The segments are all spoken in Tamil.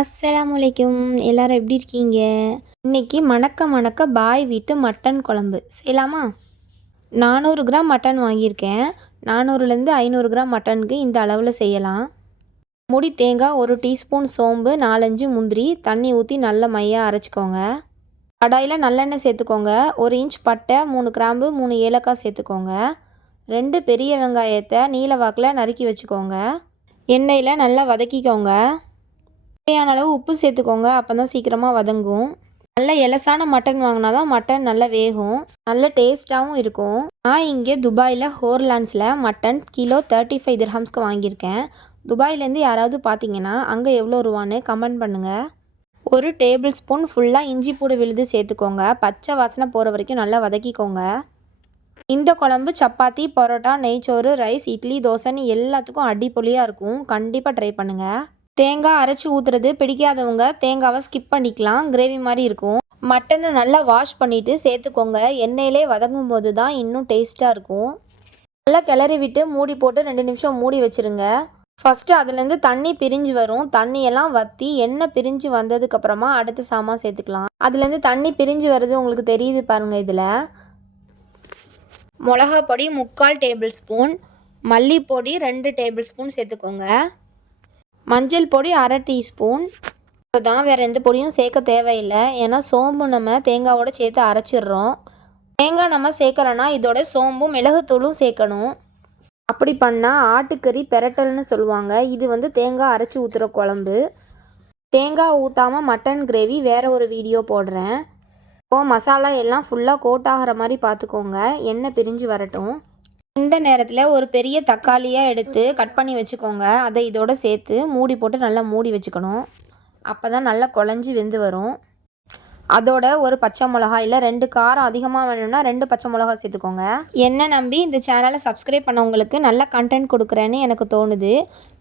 அஸ்ஸலாமு அலைக்கும். எல்லாரும் எப்படி இருக்கீங்க? இன்னைக்கு மணக்க மணக்க பாய் வீட்டு மட்டன் குழம்பு செய்யலாமா? 400 கிராம் மட்டன் வாங்கியிருக்கேன். 400லேருந்து 500 கிராம் மட்டனுக்கு இந்த அளவில் செய்யலாம். முடி தேங்காய், 1 டீஸ்பூன் சோம்பு, 4-5 முந்திரி, தண்ணி ஊற்றி நல்ல மையாக அரைச்சிக்கோங்க. கடாயில் நல்லெண்ணெய் சேர்த்துக்கோங்க. 1 இன்ச் பட்டை, 3 கிராம்பு, 3 ஏலக்காய் சேர்த்துக்கோங்க. 2 பெரிய வெங்காயத்தை நீல வாக்கில் நறுக்கி வச்சுக்கோங்க. எண்ணெயில் நல்லா வதக்கிக்கோங்க. தேவையான அளவு உப்பு சேர்த்துக்கோங்க. அப்போ தான் சீக்கிரமாக வதங்கும். நல்ல எலசான மட்டன் வாங்கினா தான் மட்டன் நல்லா வேகும், நல்ல டேஸ்ட்டாகவும் இருக்கும். நான் இங்கே துபாயில் ஹோர்லாண்ட்ஸில் மட்டன் கிலோ 35 திர்ஹம்ஸ்க்கு வாங்கியிருக்கேன். துபாயிலேருந்து யாராவது பார்த்தீங்கன்னா அங்கே எவ்வளோ ரூபான்னு கமெண்ட் பண்ணுங்கள். 1 டேபிள் ஸ்பூன் ஃபுல்லாக இஞ்சி பூண்டு விழுது சேர்த்துக்கோங்க. பச்சை வாசனை போகிற வரைக்கும் நல்லா வதக்கிக்கோங்க. இந்த குழம்பு சப்பாத்தி, பரோட்டா, நெய்ச்சோறு, ரைஸ், இட்லி, தோசைன்னு எல்லாத்துக்கும் அடிப்பொலியாக இருக்கும். கண்டிப்பாக ட்ரை பண்ணுங்கள். தேங்காய் அரைச்சி ஊற்றுறது பிடிக்காதவங்க தேங்காவை ஸ்கிப் பண்ணிக்கலாம். கிரேவி மாதிரி இருக்கும். மட்டனை நல்லா வாஷ் பண்ணிவிட்டு சேர்த்துக்கோங்க. எண்ணெயிலே வதங்கும் போது தான் இன்னும் டேஸ்ட்டாக இருக்கும். நல்லா கிளறி விட்டு மூடி போட்டு 2 நிமிஷம் மூடி வச்சுருங்க. ஃபஸ்ட்டு அதுலேருந்து தண்ணி பிரிஞ்சு வரும். தண்ணியெல்லாம் வற்றி எண்ணெய் பிரிஞ்சு வந்ததுக்கப்புறமா அடுத்த சாமான் சேர்த்துக்கலாம். அதுலேருந்து தண்ணி பிரிஞ்சு வருது உங்களுக்கு தெரியுது பாருங்கள். இதில் மிளகா பொடி 3/4 டேபிள் ஸ்பூன், மல்லிப்பொடி 2 டேபிள் ஸ்பூன் சேர்த்துக்கோங்க. மஞ்சள் பொடி 1/2 டீஸ்பூன். தான் வேறு எந்த பொடியும் சேர்க்க தேவையில்லை. ஏன்னா சோம்பு நம்ம தேங்காவோட சேர்த்து அரைச்சிடுறோம். தேங்காய் நம்ம சேர்க்கலைன்னா இதோட சோம்பும் மிளகுத்தூளும் சேர்க்கணும். அப்படி பண்ணால் ஆட்டுக்கறி பெரட்டல்னு சொல்லுவாங்க. இது தேங்காய் அரைச்சி ஊற்றுற குழம்பு. தேங்காய் ஊற்றாமல் மட்டன் கிரேவி வேறு ஒரு வீடியோ போடுறேன். இப்போது மசாலா எல்லாம் ஃபுல்லாக கோட் ஆகிற மாதிரி பார்த்துக்கோங்க. எண்ணெய் பிரிஞ்சு வரட்டும். இந்த நேரத்தில் ஒரு பெரிய தக்காளியாக எடுத்து கட் பண்ணி வச்சுக்கோங்க. அதை இதோட சேர்த்து மூடி போட்டு நல்லா மூடி வச்சுக்கணும். அப்போ தான் நல்லா குழஞ்சி வெந்து வரும். அதோட ஒரு பச்சை மிளகா, இல்லை 2 காரம் அதிகமாக வேணும்னா 2 பச்சை மிளகா சேர்த்துக்கோங்க. என்னை நம்பி இந்த சேனலை சப்ஸ்கிரைப் பண்ணவங்களுக்கு நல்ல கண்டென்ட் கொடுக்குறேன்னு எனக்கு தோணுது.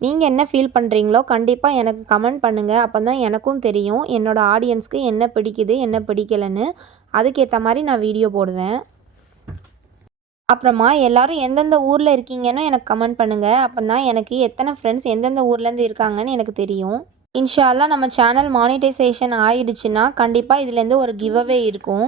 நீங்கள் என்ன ஃபீல் பண்ணுறீங்களோ கண்டிப்பாக எனக்கு கமெண்ட் பண்ணுங்கள். அப்போ தான் எனக்கும் தெரியும் என்னோடய ஆடியன்ஸ்க்கு என்ன பிடிக்குது என்ன பிடிக்கலைன்னு. அதுக்கேற்ற மாதிரி நான் வீடியோ போடுவேன். அப்புறமா எல்லோரும் எந்தெந்த ஊரில் இருக்கீங்கன்னு எனக்கு கமெண்ட் பண்ணுங்கள். அப்போ தான் எனக்கு எத்தனை ஃப்ரெண்ட்ஸ் எந்தெந்த ஊர்லேருந்து இருக்காங்கன்னு எனக்கு தெரியும். இன்ஷா அல்லாஹ் நம்ம சேனல் மானிட்டைசேஷன் ஆகிடுச்சுன்னா கண்டிப்பாக இதுலேருந்து ஒரு கிவ்அவே இருக்கும்.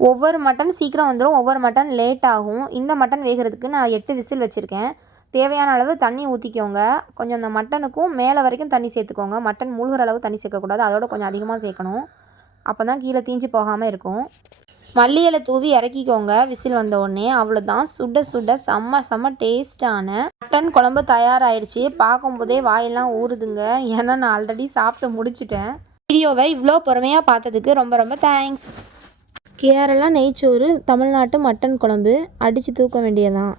ஒவ்வொரு மட்டன் சீக்கிரம் வந்துடும், ஒவ்வொரு மட்டன் லேட் ஆகும். இந்த மட்டன் வேகிறதுக்கு நான் 8 விசில் வச்சுருக்கேன். தேவையான அளவு தண்ணி ஊற்றிக்கோங்க. கொஞ்சம் அந்த மட்டனுக்கும் மேலே வரைக்கும் தண்ணி சேர்த்துக்கோங்க. மட்டன் மூழ்கிற அளவு தண்ணி சேர்க்கக்கூடாது, அதோட கொஞ்சம் அதிகமாக சேர்க்கணும். அப்போ தான் கீழே தீஞ்சு போகாமல் இருக்கும். மல்லி இலை தூவி இறக்கிக்கோங்க. விசில் வந்த உடனே அவ்வளோதான். சுட சுட செம்ம டேஸ்டான மட்டன் குழம்பு தயாராகிடுச்சு. பார்க்கும்போதே வாயெல்லாம் ஊறுதுங்க. ஏன்னா நான் ஆல்ரெடி சாப்பிட்டு முடிச்சிட்டேன். வீடியோவை இவ்வளோ பொறுமையாக பார்த்ததுக்கு ரொம்ப ரொம்ப தேங்க்ஸ். கேரளா நெய்ச்சோறு, தமிழ்நாட்டு மட்டன் குழம்பு அடித்து தூக்க வேண்டியதான்.